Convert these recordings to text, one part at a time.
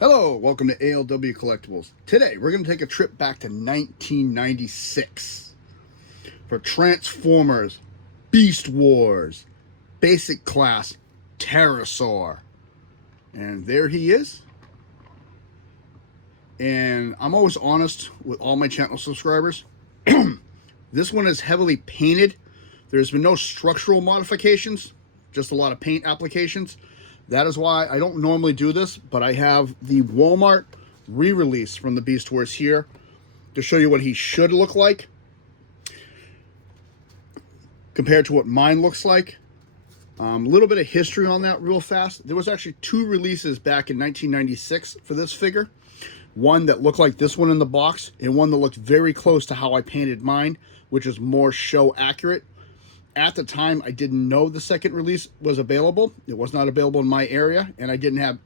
Hello, welcome to ALW Collectibles. Today, we're going to take a trip back to 1996 for Transformers Beast Wars Basic Class Terrorsour. And there he is. And I'm always honest with all my channel subscribers. This one is heavily painted. There's been no structural modifications, just a lot of paint applications. That is why I don't normally do this, but I have the Walmart re-release from the Beast Wars here to show you what he should look like compared to what mine looks like. A little bit of history on that real fast. There was actually two releases back in 1996 for this figure. One that looked like this one in the box, and one that looked very close to how I painted mine, which is more show accurate. At the time, I didn't know the second release was available. It was not available in my area, and I didn't have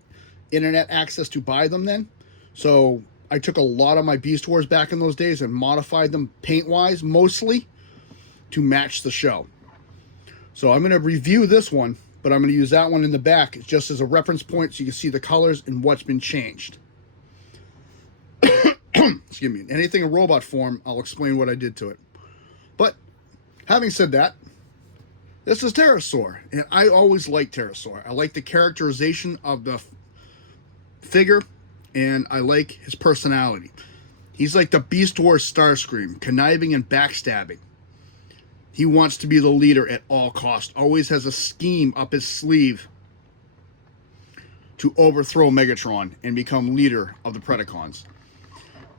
internet access to buy them then. So I took a lot of my Beast Wars back in those days and modified them paint-wise, mostly, to match the show. So I'm going to review this one, but I'm going to use that one in the back just as a reference point so you can see the colors and what's been changed. Excuse me. Anything in robot form, I'll explain what I did to it. But having said that, this is Terrorsour, and I always like Terrorsour. I like the characterization of the figure, and I like his personality. He's like the Beast Wars Starscream, conniving and backstabbing. He wants to be the leader at all costs, always has a scheme up his sleeve to overthrow Megatron and become leader of the Predacons.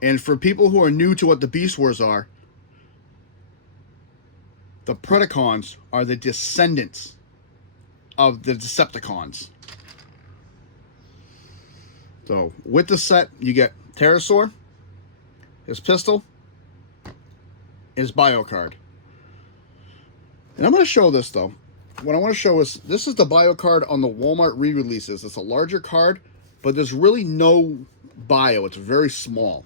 And for people who are new to what the Beast Wars are, the Predacons are the descendants of the Decepticons. So, with the set, you get Terrorsour, his pistol, his bio card. And I'm going to show this, though. What I want to show is, this is the bio card on the Walmart re-releases. It's a larger card, but there's really no bio. It's very small.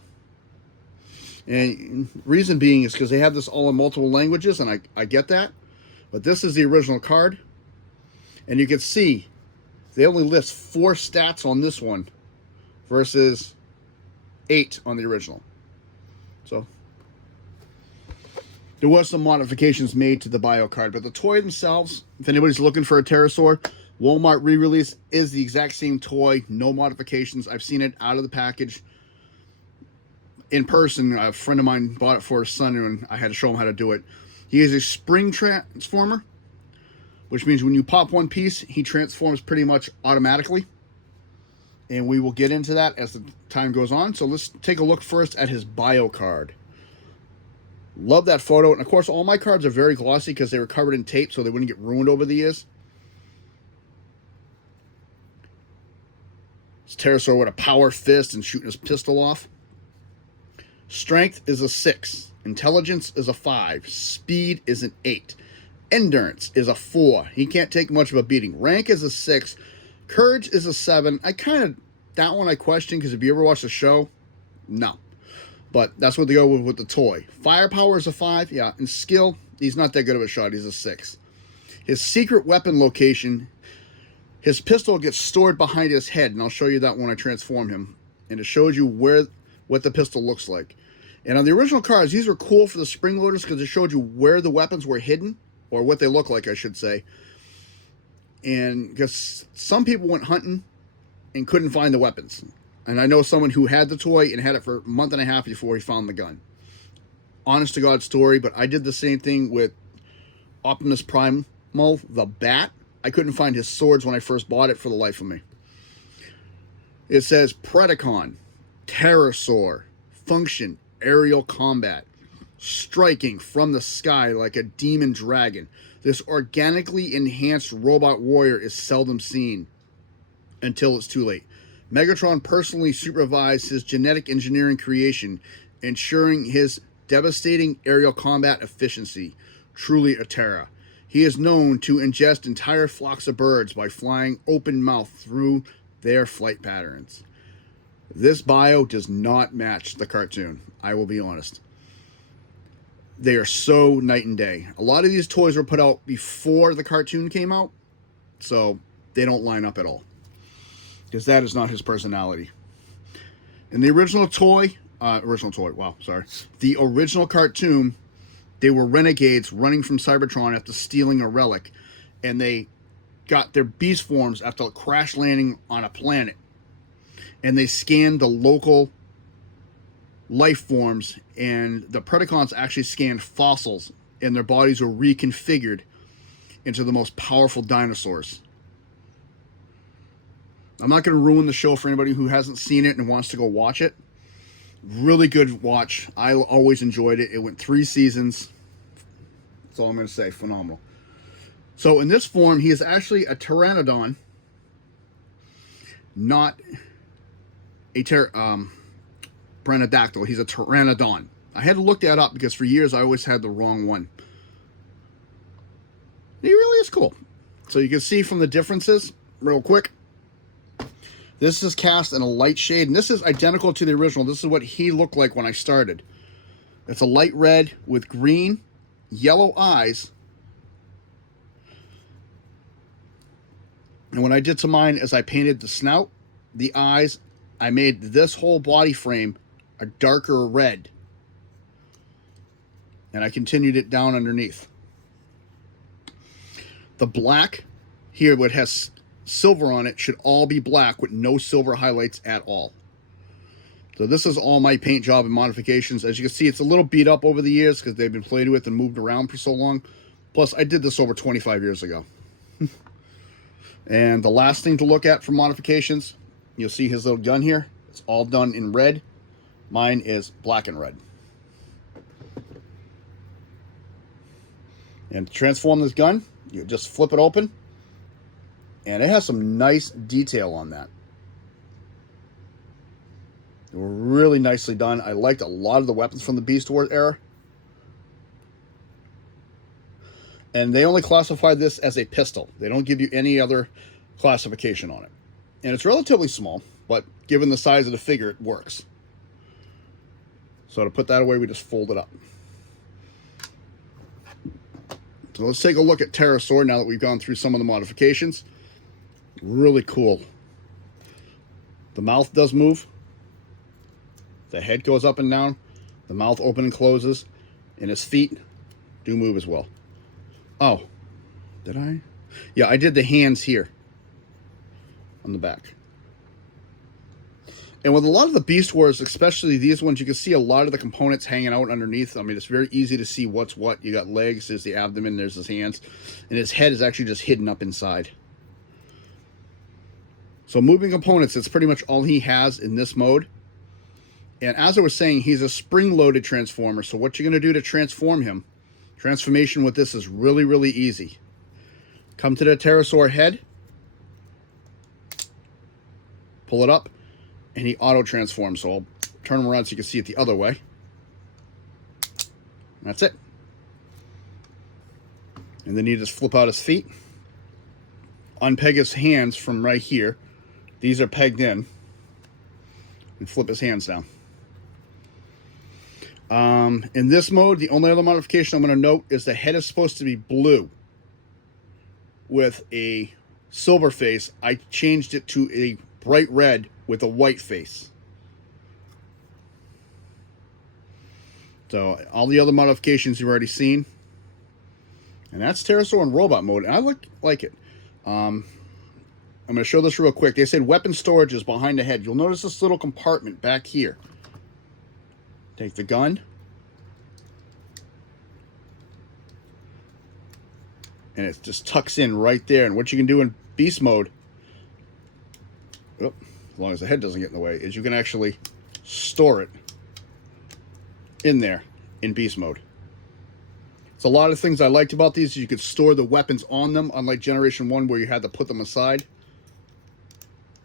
And reason being is because they have this all in multiple languages, and I get that. But this is the original card. And you can see they only list 4 stats on this one versus 8 on the original. So there was some modifications made to the bio card. But the toy themselves, if anybody's looking for a Terrorsour, Walmart re-release is the exact same toy. No modifications. I've seen it out of the package. In person, a friend of mine bought it for his son, and I had to show him how to do it. He is a spring transformer, which means when you pop one piece, he transforms pretty much automatically. And we will get into that as the time goes on. So let's take a look first at his bio card. Love that photo. And of course, all my cards are very glossy because they were covered in tape so they wouldn't get ruined over the years. It's Terrorsour with a power fist and shooting his pistol off. Strength is a 6. Intelligence is a 5. Speed is an 8. Endurance is a 4. He can't take much of a beating. Rank is a 6. Courage is a 7. That one I question, because if you ever watch the show, no. But that's what they go with the toy. Firepower is a 5. Yeah, and skill, he's not that good of a shot. He's a 6. His secret weapon location, his pistol gets stored behind his head, and I'll show you that when I transform him. And it shows you what the pistol looks like. And on the original cards, these were cool for the spring loaders because it showed you where the weapons were hidden, or what they look like, I should say. And because some people went hunting and couldn't find the weapons. And I know someone who had the toy and had it for a month and a half before he found the gun. Honest to God story, but I did the same thing with Optimus Primal, the Bat. I couldn't find his swords when I first bought it for the life of me. It says Predacon, Terrorsour, function, aerial combat, striking from the sky like a demon dragon. This organically enhanced robot warrior is seldom seen until it's too late. Megatron personally supervised his genetic engineering creation, ensuring his devastating aerial combat efficiency. Truly a terror. He is known to ingest entire flocks of birds by flying open mouth through their flight patterns. This bio does not match the cartoon. I will be honest. They are so night and day. A lot of these toys were put out before the cartoon came out, so they don't line up at all. Because that is not his personality. In the original toy, wow, sorry. The original cartoon, they were renegades running from Cybertron after stealing a relic, and they got their beast forms after crash landing on a planet. And they scanned the local life forms, and the Predacons actually scanned fossils, and their bodies were reconfigured into the most powerful dinosaurs. I'm not going to ruin the show for anybody who hasn't seen it and wants to go watch it. Really good watch. I always enjoyed it. It went 3 seasons. That's all I'm going to say. Phenomenal. So in this form, he is actually a pteranodon, not a pterodactyl. He's a pteranodon. I had to look that up because for years I always had the wrong one. He really is cool. So you can see from the differences real quick. This is cast in a light shade, and this is identical to the original. This is what he looked like when I started. It's a light red with green, yellow eyes. And what I did to mine is I painted the snout, the eyes. I made this whole body frame a darker red. And I continued it down underneath. The black here, what has silver on it, should all be black with no silver highlights at all. So this is all my paint job and modifications. As you can see, it's a little beat up over the years because they've been played with and moved around for so long. Plus, I did this over 25 years ago. And the last thing to look at for modifications, you'll see his little gun here. It's all done in red. Mine is black and red. And to transform this gun, you just flip it open. And it has some nice detail on that. They were really nicely done. I liked a lot of the weapons from the Beast Wars era. And they only classified this as a pistol. They don't give you any other classification on it. And it's relatively small, but given the size of the figure, it works. So to put that away, we just fold it up. So let's take a look at Terrorsour now that we've gone through some of the modifications. Really cool. The mouth does move. The head goes up and down. The mouth opens and closes. And his feet do move as well. Oh, did I? Yeah, I did the hands here on the back. And with a lot of the Beast Wars, especially these ones, you can see a lot of the components hanging out underneath. I mean, it's very easy to see what's what. You got legs, there's the abdomen, there's his hands. And his head is actually just hidden up inside. So moving components, it's pretty much all he has in this mode. And as I was saying, he's a spring-loaded transformer. So what you're going to do to transform him, transformation with this is really, really easy. Come to the Terrorsour head. Pull it up. And he auto-transforms. So I'll turn him around so you can see it the other way. That's it. And then you just flip out his feet. Unpeg his hands from right here. These are pegged in. And flip his hands down. In this mode, the only other modification I'm going to note is the head is supposed to be blue with a silver face. I changed it to a bright red with a white face. So all the other modifications you've already seen. And that's Terrorsour in robot mode. And I like it. I'm going to show this real quick. They said weapon storage is behind the head. You'll notice this little compartment back here. Take the gun. And it just tucks in right there. And what you can do in beast mode, as long as the head doesn't get in the way, is you can actually store it in there in beast mode. So a lot of things I liked about these is you could store the weapons on them, unlike Generation 1 where you had to put them aside.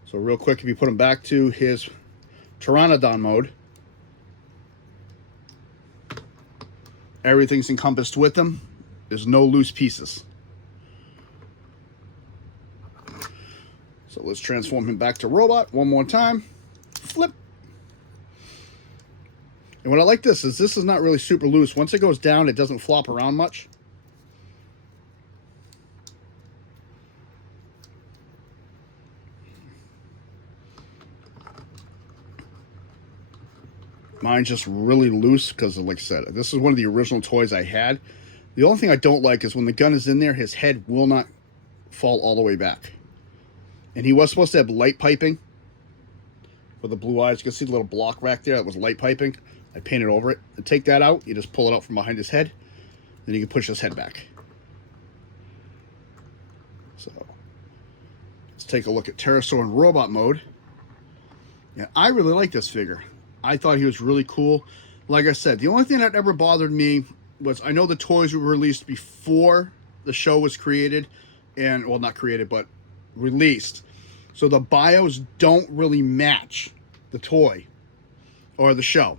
So real quick, if you put him back to his Pteranodon mode, everything's encompassed with them. There's no loose pieces. So let's transform him back to robot one more time. Flip. And what I like this is not really super loose. Once it goes down, it doesn't flop around much. Mine's just really loose because, like I said, this is one of the original toys I had. The only thing I don't like is when the gun is in there, his head will not fall all the way back. And he was supposed to have light piping with the blue eyes. You can see the little block rack there that was light piping. I painted over it. To take that out, you just pull it out from behind his head. Then you can push his head back. So let's take a look at Terrorsour in robot mode. Yeah, I really like this figure. I thought he was really cool. Like I said, the only thing that ever bothered me was I know the toys were released before the show was created. And, well, not created, but released. So the bios don't really match the toy or the show.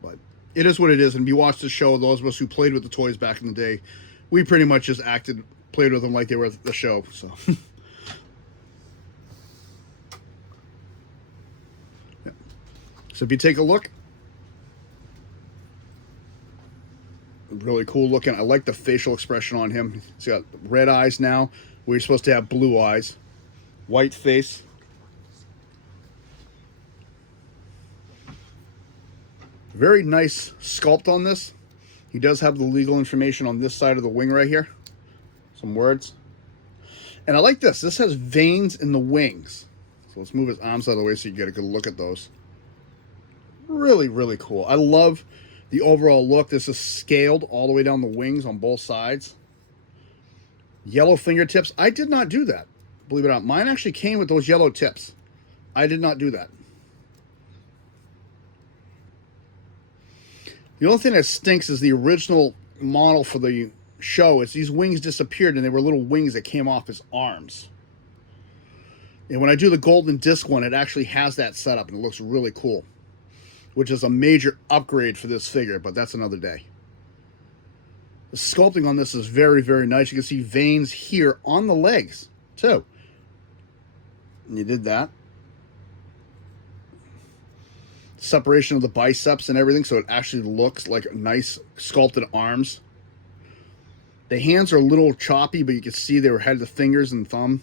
But it is what it is. And if you watch the show, those of us who played with the toys back in the day, we pretty much just played with them like they were the show. So, yeah. So if you take a look, really cool looking. I like the facial expression on him. He's got red eyes now. We're supposed to have blue eyes. White face. Very nice sculpt on this. He does have the legal information on this side of the wing right here. Some words. And I like this. This has veins in the wings. So let's move his arms out of the way so you get a good look at those. Really, really cool. I love the overall look. This is scaled all the way down the wings on both sides. Yellow fingertips. I did not do that. Believe it or not. Mine actually came with those yellow tips. I did not do that. The only thing that stinks is the original model for the show. Is these wings disappeared and they were little wings that came off his arms. And when I do the golden disc one, it actually has that setup and it looks really cool. Which is a major upgrade for this figure, but that's another day. The sculpting on this is very, very nice. You can see veins here on the legs, too. And you did that. Separation of the biceps and everything, so it actually looks like nice sculpted arms. The hands are a little choppy, but you can see they had the fingers and thumb.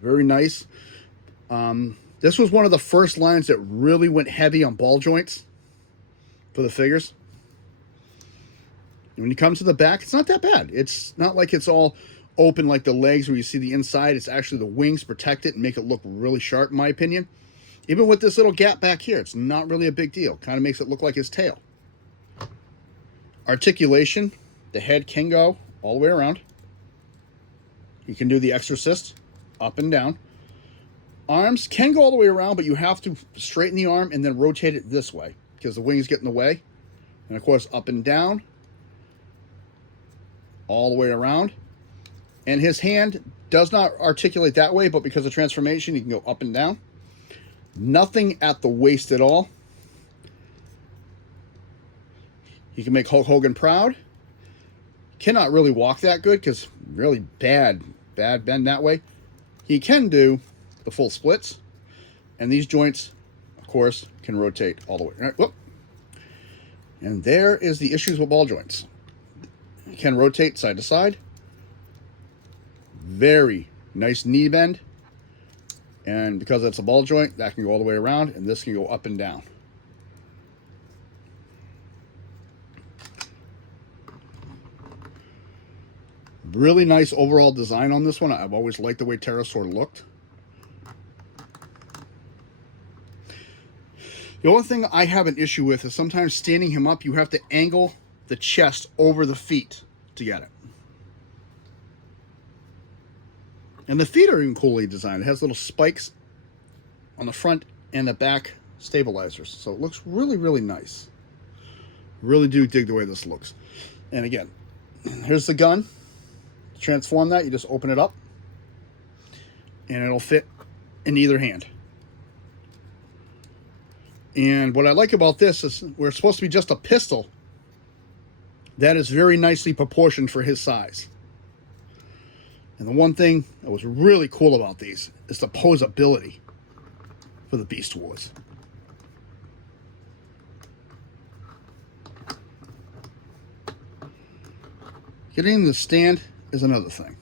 Very nice. This was one of the first lines that really went heavy on ball joints for the figures. And when you come to the back, it's not that bad. It's not like it's all open like the legs where you see the inside. It's actually the wings protect it and make it look really sharp, in my opinion. Even with this little gap back here, it's not really a big deal. Kind of makes it look like his tail. Articulation. The head can go all the way around. You can do the exorcist up and down. Arms can go all the way around, but you have to straighten the arm and then rotate it this way because the wings get in the way. And, of course, up and down, all the way around. And his hand does not articulate that way, but because of transformation, you can go up and down. Nothing at the waist at all. He can make Hulk Hogan proud. Cannot really walk that good because really bad bend that way. He can do the full splits, and these joints, of course, can rotate all the way. All right, whoop. And there is the issues with ball joints. You can rotate side to side. Very nice knee bend, and because it's a ball joint, that can go all the way around, and this can go up and down. Really nice overall design on this one. I've always liked the way Terrorsour looked. The only thing I have an issue with is sometimes standing him up, you have to angle the chest over the feet to get it. And the feet are even coolly designed. It has little spikes on the front and the back stabilizers. So it looks really, really nice. Really do dig the way this looks. And again, here's the gun. To transform that, you just open it up. And it'll fit in either hand. And what I like about this is we're supposed to be just a pistol that is very nicely proportioned for his size. And the one thing that was really cool about these is the posability for the Beast Wars. Getting the stand is another thing.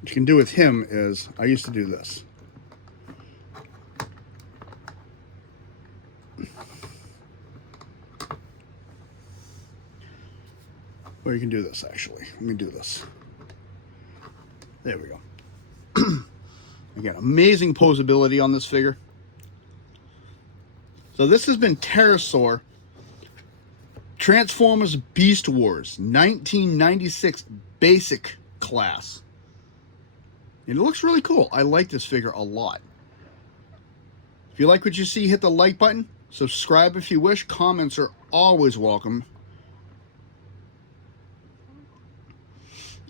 What you can do with him is, I used to do this. Or you can do this, actually. Let me do this. There we go. Again, amazing posability on this figure. So this has been Terrorsour, Transformers Beast Wars, 1996 basic class. And it looks really cool. I like this figure a lot. If you like what you see, hit the like button. Subscribe if you wish. Comments are always welcome.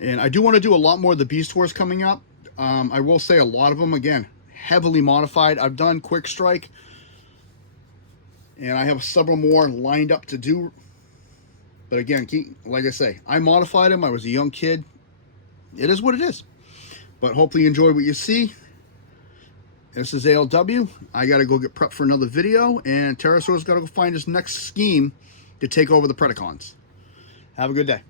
And I do want to do a lot more of the Beast Wars coming up. I will say a lot of them, again, heavily modified. I've done Quick Strike. And I have several more lined up to do. But again, like I say, I modified them. I was a young kid. It is what it is. But hopefully you enjoy what you see. This is ALW. I got to go get prepped for another video. And Terrorsour's got to go find his next scheme to take over the Predacons. Have a good day.